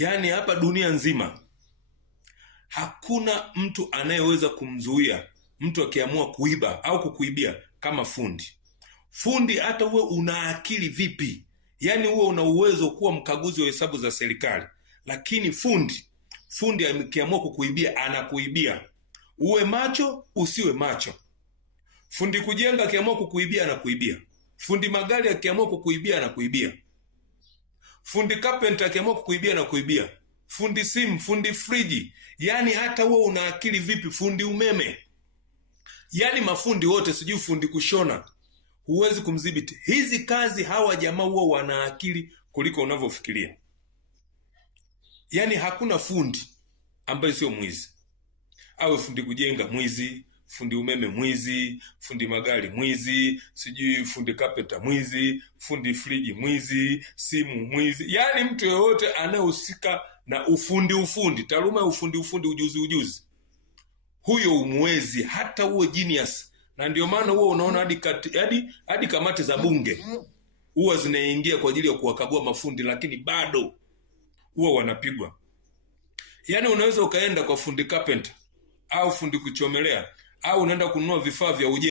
Yaani hapa dunia nzima hakuna mtu anayeweza kumzuia mtu akiamua kuiba au kukuibia kama fundi. Fundi hata uwe una akili vipi, yaani uwe una uwezo kuwa mkaguzi wa hesabu za serikali, lakini fundi akiamua kukuibia anakuibia. Uwe macho usiwe macho. Fundi kujenga akiamua kukuibia anakuibia. Fundi magari akiamua kukuibia anakuibia. Fundi carpenter akiamua kukuibia anakuibia. Fundi simu, fundi friji, yani hata wewe una akili vipi, fundi umeme, yani mafundi wote, sijui fundi kushona, huwezi kumdhibiti. Hizi kazi hawa jamaa huwa wana akili kuliko unavyofikiria. Yani hakuna fundi ambaye sio mwizi. Awe fundi kujenga mwizi, fundi umeme mwizi, fundi magari mwizi, sijui fundi carpenter mwizi, fundi friji mwizi, simu mwizi. Yani mtu yeyote anayehusika na ufundi, taaluma ya ufundi, ujuzi, huyo umwezi, hata uwe genius. Na ndio maana huwa unaona hadi kamati za bunge huwa zinaingia kwa ajili ya kuwakagua mafundi, lakini bado huwa wanapigwa. Yani unaweza ukaenda kwa fundi carpenter au fundi kuchomelea, au unaenda kununua vifaa vya ujenzi